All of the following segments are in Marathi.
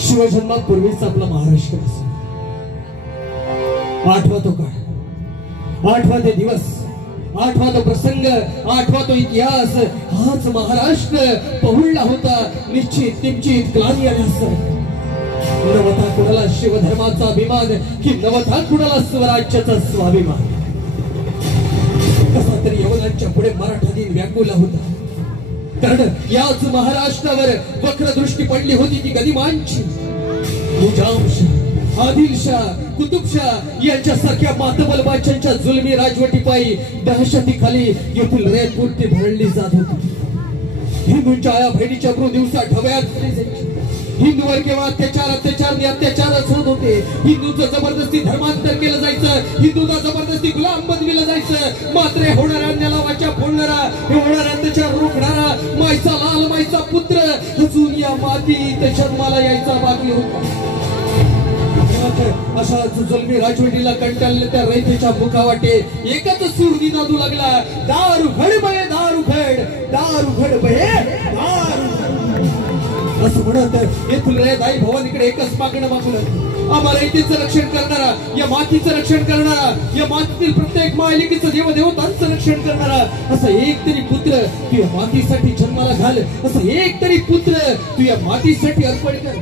शिवजन्मापूर्वीच आपला महाराष्ट्र कसा आठवा तो काळ, आठवा ते दिवस, आठवा तो प्रसंग, आठवा तो इतिहास. हाच महाराष्ट्र पहुडला होता निश्चित निश्चित ग्लानी आल्यासारखा. नवथा कुणाला शिवधर्माचा अभिमान की नवथा कुणाला स्वराज्याचा स्वाभिमान. कसा तरी यवनांच्या पुढे मराठा दिन व्याकुला होता. कारण याच महाराष्ट्रावर वक्रदृष्टी पडली होती ती गदिमांची. निजामशाह, आदिलशाह, कुतुबशाह यांच्यासारख्या मातबल बादशांच्या जुलमी राजवटीपायी दहशतीखाली येथील रेतपुरती भरडली जात होती. हिंदूंच्या आया बहिणीच्या दिवसा ढवळ्यात हिंदूवर केव्हा अत्याचारच होत होते. हिंदूचं जबरदस्ती धर्मांतर केलं जायचं, हिंदूचा जबरदस्ती गुलाम बनविलं जायचं. मात्र होणाऱ्या अन्याला फोडणारा, होणाऱ्या अत्याचार रोखणारा मायचा लाल मायचा पुत्र अजून या मातीत जन्माला यायचा बाकी होता. अशा जुलमी राजवटीला कंटाळले त्या रयतेच्या मुखावाटे एकच सूर निनादू लागला. दार उघड बये, दार उघड, दार उघड बये, दार असं म्हणत येथील रयत आई भवानीकडे एकच मागणं मागू लागली. आम्हाला इथेच रक्षण करणारा, या मातीचं रक्षण करणारा, या मातीतील प्रत्येक मायलिकीचं देवदेवतांचं रक्षण करणारा असं एक तरी पुत्र तू या मातीसाठी जन्माला घाल. असं एक तरी पुत्र तू या मातीसाठी अर्पण कर.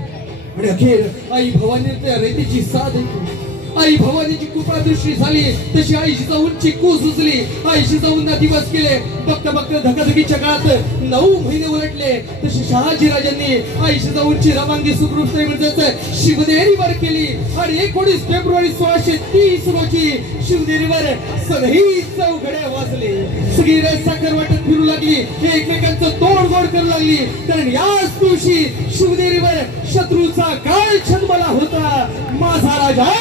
आणि अखेर आई भवानी त्या रेतीची साथ ऐकली. आई भवानीची कृपा दृष्टी झाली. तशी आई जिजाऊंची कूस उचली. आई जिजाऊंना दिवस केले. बघता बघता धकाधकीच्या काळात 9 महिने उलटले. तशी शहाजीराजांनी आई जिजाऊंची रवानगी सुखरूप म्हणजेच शिवनेरीवर केली. आणि 19 फेब्रुवारी 1630 रोजी शिवनेरीवर सगळी चौघडे वाजले. सगळी साखर वाटत फिरू लागली, एकमेकांचं तोडगोड करू लागली. कारण याच दिवशी शिवनेरीवर शत्रूचा काळ जन्मला होता. माझा राजा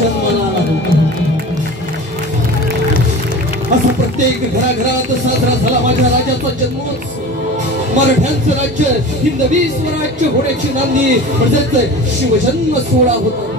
जन्मला होता. असा प्रत्येक घराघरात साजरा झाला माझ्या राजाचा जन्मोत्सव. मराठ्यांचं राज्य हिंदवी स्वराज्य होण्याची नांदी म्हणजेच शिवजन्म सोहळा होता.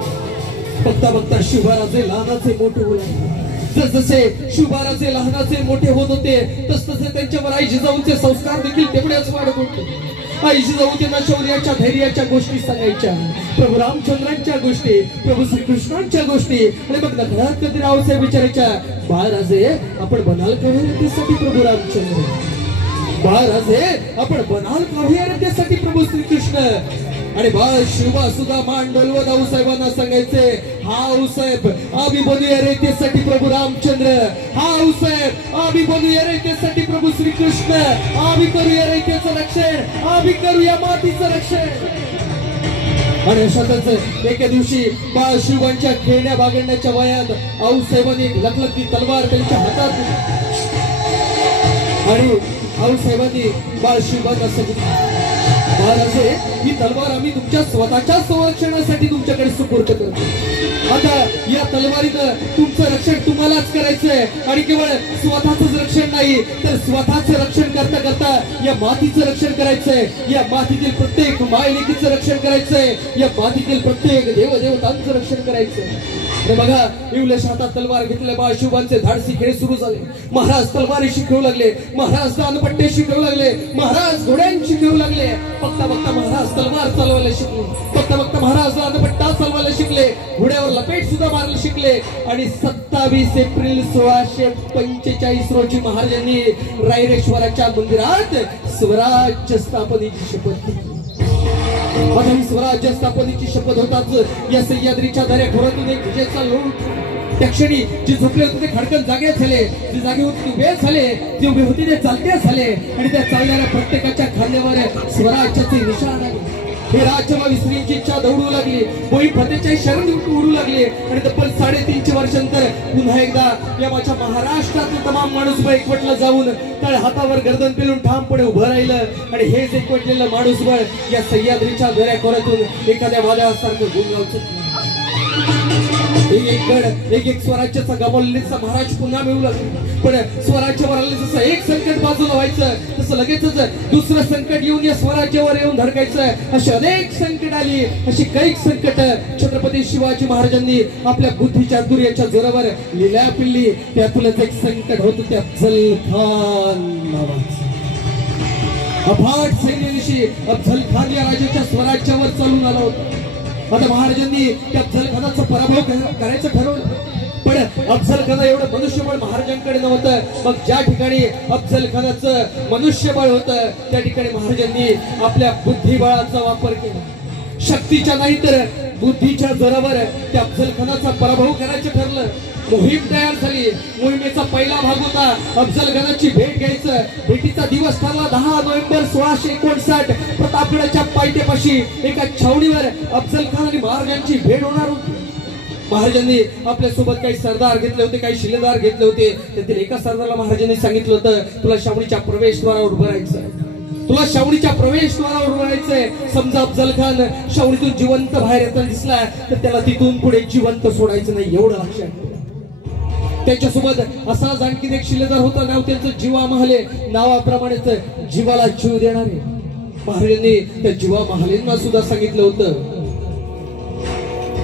बघता बघता शिवराजे लहानाचे मोठे होते. जसजसे शिवराजे लहानाचे मोठे होत होते तसतसे त्यांच्यावर आई जिजाऊंचे संस्कार देखील तेवढेच वाढत होते. आई जिजाऊ त्यांना शौर्याच्या धैर्याच्या गोष्टी सांगायच्या, प्रभू रामचंद्रांच्या गोष्टी, प्रभू श्रीकृष्णांच्या गोष्टी. आणि मग घरात कधी रावसाहेब विचारायच्या, बाळराजे आपण बनाल का त्यासाठी प्रभू रामचंद्र, बाळराजे आपण बनाल का त्यासाठी प्रभू श्रीकृष्ण. आणि बाळ शिवा सुद्धा मांडलव दाऊसाहेबांना सांगायचे, हाऊसाहेब आम्ही बनूया रे त्यासाठी प्रभू रामचंद्र, हाऊसाहेब आम्ही बनूया रे त्यासाठी प्रभू श्रीकृष्ण, आम्ही करूया रे त्याचं रक्षण, आम्ही करूया मातीचं रक्षण. आणि अशातच एके दिवशी बाळ शिवांच्या खेळण्या बागडण्याच्या वयात आऊसाहेबांनी एक लखलखती तलवार त्यांच्या हातात आणि आऊसाहेबांनी बाळ शिवांना सांगितलं, महाराजे ही तलवार आम्ही तुमच्या स्वतःच्या संरक्षणासाठी तुमच्याकडे सुपूर्द करतो. आता या तलवारीनं तुमचं रक्षण तुम्हालाच करायचंय. आणि केवळ स्वतःच रक्षण नाही तर स्वतःच रक्षण करता करता या मातीचं रक्षण करायचंय. या मातीतील प्रत्येक मायलेकीचं रक्षण करायचंय. या मातीतील प्रत्येक देवदेवतांचं रक्षण करायचंय. बघा इवलेश हातात तलवार घेतले. बाळ शिवांचे धाडसी खेळ सुरू झाले. महाराज तलवारी शिकवू लागले, महाराज दानपट्टे शिकवू लागले, महाराज घोड्यांची शिकवू लागले. बघता बघता महाराज तलवार चालवायला शिकले, बघता बघता महाराज दानपट्टा चालवायला शिकले, घोड्यावर लपेट सुद्धा मारायला शिकले. आणि 27 एप्रिल 1645 रोजी महाराजांनी रायरेश्वराच्या मंदिरात स्वराज्य स्थापनेची शपथ घेतली. ही स्वराज्य स्थापनेची शपथ होताच या सह्याद्रीच्या दऱ्या खोऱ्यातून एक विजेचा लोट. त्या क्षणी जे झोपले होते ते खडकन जागे झाले, जे जागे होते ते उभे झाले, जे उभे होते ते चालते झाले. आणि त्या चालणाऱ्या प्रत्येकाच्या खांद्यावर स्वराज्याचे निशाण आले. हे राजमावी स्त्रींची इच्छा दौडू लागली, बोई फतेच्या शरण उडू लागले. आणि तब्बल 350 वर्षांतर पुन्हा एकदा या माझ्या महाराष्ट्रातलं तमाम माणूसबळ एकवटलं जाऊन तळ हातावर गर्दन पेलून ठामपणे उभं राहिलं. आणि हेच एकवटलेलं माणूसबळ या सह्याद्रीच्या दऱ्या खोऱ्यातून एखाद्या वादळासारखं गुंगावचं. एक स्वराज्याचा गमावलेला महाराज पुन्हा मिळू लागले. पण स्वराज्यावर आले जसं एक संकट बाजूला व्हायचं तसं लगेचच दुसरं संकट येऊन या स्वराज्यावर येऊन धडकायचं. अशी अनेक संकट आली, अशी काही संकट छत्रपती शिवाजी महाराजांनी आपल्या बुद्धीच्या दुर्याच्या जोरावर लिहिल्या पिल्ली. त्यातूनच एक संकट होतं, त्या अफजल खान नावाचं. अफाट सैन्यानिशी अफजल खान या राजाच्या स्वराज्यावर चालून आला होता। आता महाराजांनी त्या अफजल खानाचा पराभव करायचं ठरवलं, पण अफजल खान एवढं मनुष्यबळ महाराजांकडे नव्हतं। मग ज्या ठिकाणी अफजल खानाचं मनुष्यबळ होतं त्या ठिकाणी महाराजांनी आपल्या बुद्धिबळाचा वापर केला। शक्तीच्या नाही तर बुद्धीच्या जोरावर त्या अफजल खानाचा पराभव करायचं ठरलं। मोहीम तयार झाली। मोहिमेचा पहिला भाग होता अफजल खानाची भेट घ्यायचं। भेटीचा दिवस ठरला 10 नोव्हेंबर 1659 प्रतापगडाच्या पायथ्यापाशी एका छावणीवर अफजल खान आणि महाराजांची भेट होणार होती। महाराजांनी आपल्या सोबत काही सरदार घेतले होते, काही शिलेदार घेतले होते। त्यातील एका सरदाराला महाराजांनी सांगितलं होतं, तुला छावणीच्या प्रवेशद्वारावर उभं राहायचंय, तुला छावणीच्या प्रवेशद्वारावर उभं राहायचंय। समजा अफजल खान छावणीतून जिवंत बाहेर येताना दिसला तर त्याला तिथून पुढे जिवंत सोडायचं नाही, एवढं लक्षात ठेवा। त्याच्यासोबत असाच आणखीन एक शिलेदार होता, नाव त्यांचं जीवा महाले, नावाप्रमाणेच जीवाला जीव देणारे। महाराजांनी त्या जीवा महालेंना सुद्धा सांगितलं होतं,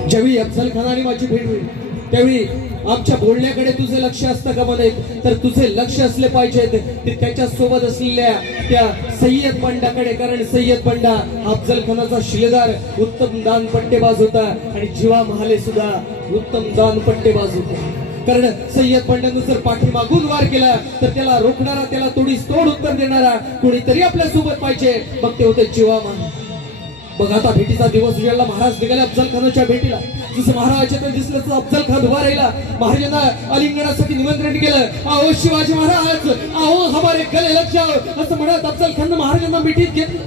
ज्यावेळी अफजल खान आणि माझी भेट होईल त्यावेळी आमच्या बोलण्याकडे तुझे लक्ष असतं का म्हणे, तर तुझे लक्ष असले पाहिजे ते त्याच्या सोबत असलेल्या त्या सय्यद बंडाकडे। कारण सय्यद बंडा अफजल खानाचा शिलेदार उत्तम दानपट्टेबाज होता आणि जीवा महाले सुद्धा उत्तम दानपट्टेबाज होता। कारण सय्यद बंडानं जर पाठीमागून वार केला तर त्याला रोखणारा, त्याला तोडीस तोड उत्तर देणारा कोणीतरी आपल्या सोबत पाहिजे, मग ते होते जीवा महाले। बघ आता भेटीचा दिवस उजाडला, महाराज निघाले अफजल खानाच्या भेटीला। जसं महाराजांना दिसलं तर अफजल खान उभा राहिला, महाराजांना आलिंगनासाठी निमंत्रण केलं। आओ शिवाजी महाराज, आओ हमारे गले लग जाओ, असं म्हणत अफजल खान महाराजांना मिठीत घेतलं।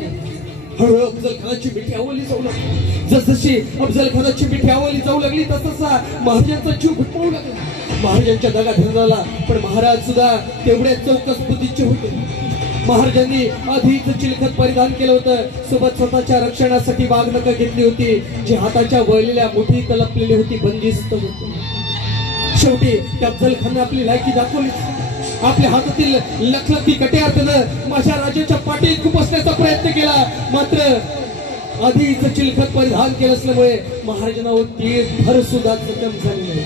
हळूहळू अफजल खानाची मिठी आवली जाऊ लागली। जसजशी अफजल खानाची मिठी आवली जाऊ लागली तसतसा महाराजांचा जीव घुटमळू लागला। महाराजांच्या दगा धरणाला पण महाराज सुद्धा तेवढ्याच चौकस बुद्धीचे होते। महाराजांनी आधीच चिलखत परिधान केलं होतं, सोबत स्वतःच्या रक्षणासाठी वाघनखं घेतली होती जी हाताच्या वळलेल्या मुठीत लपलेली होती, बंदिस्त होती। शेवटी त्या अफजल खानने आपली लायकी दाखवली। आपल्या हातातील लखलखी कट्यार्थानं माझ्या राजाच्या पाठीत खुपसण्याचा प्रयत्न केला, मात्र आधीच चिलखत परिधान केलं असल्यामुळे महाराजांना तीर सुद्धा जखम झाली नाही।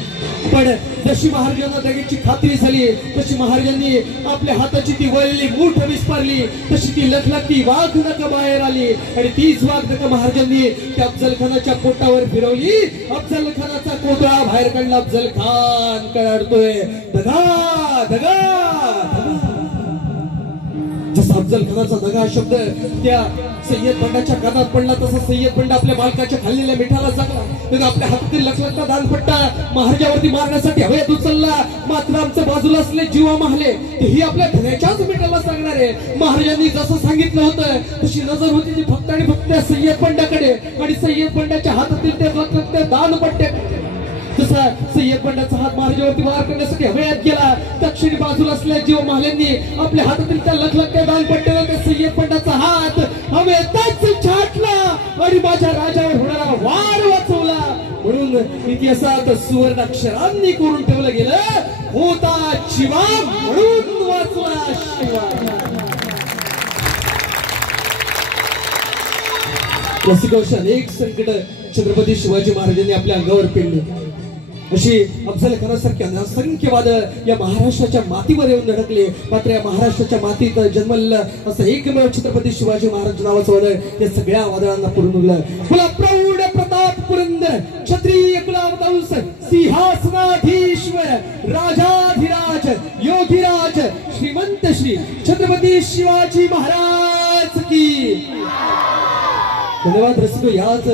पण जशी महाराजांना दगेची खात्री झाली तशी महाराजांनी आपल्या हाताची ती वळलेली मूठ विस्पारली, तशी ती लखलखी वाघनखं बाहेर आली आणि तीच वाघनखं महाराजांनी त्या अफजल खानाच्या पोटावर फिरवली। अफजल खानाचा कोतळा बाहेर काढला। अफजल खान कडाडतोय, दगा दगा दगा। जसा अफजल खानाचा दगा शब्द त्या सय्यद बंडाच्या कानात पडला तसा सय्यद बंड आपल्या मालकाच्या खाल्लेल्या मिठाला जगला। त्याने आपल्या हातातील लखलखता दानपट्टा महाराजावरती मारण्यासाठी हवेत उचलला, मात्र आमच्या बाजूला असले जीवा महाले तेही आपल्या धन्याच्याच मिठाला सांगणार आहे। महाराजांनी जसं सांगितलं होतं तशी नजर होती ती फक्त आणि फक्त त्या सय्यद बंडाकडे आणि सय्यद बंडाच्या हातातील त्या लखलखत्या दानपट्ट्याकडे। जसा सय्यद बंडाचा हात महाराजावरती वार करण्यासाठी हवेत गेला, दक्षिणी बाजूला असलेल्या जीवा महाल्यांनी आपल्या हातातील त्या लखलखत्या दानपट्ट्याला त्या सय्यद बंडाचा हात हवेतच छाटला आणि माझ्या राजावर होणारा वार वाचवला। म्हणून इतिहासात सुवर्ण अक्षरांनी कोरून ठेवलं गेलं, होता शिवा म्हणून वाचला शिवा। रसिकांशी अनेक संकट छत्रपती शिवाजी महाराजांनी आपल्या अंगावर पेलले। अशी अफजल खानासारखे असंख्य वादळ या महाराष्ट्राच्या मातीवर येऊन धडकले, मात्र या महाराष्ट्राच्या मातीत जन्मलेलं असं एकमेव छत्रपती शिवाजी महाराज नावाचं वादळ या सगळ्या वादळांना पुरून उरलं। बोला प्रौढ प्रताप पुरंदर क्षत्रिय कुलावतांस सिंहासनाधीश्वर राजाधिराज योगीराज श्रीमंत श्री छत्रपती शिवाजी महाराज की। धन्यवाद रसिको। याच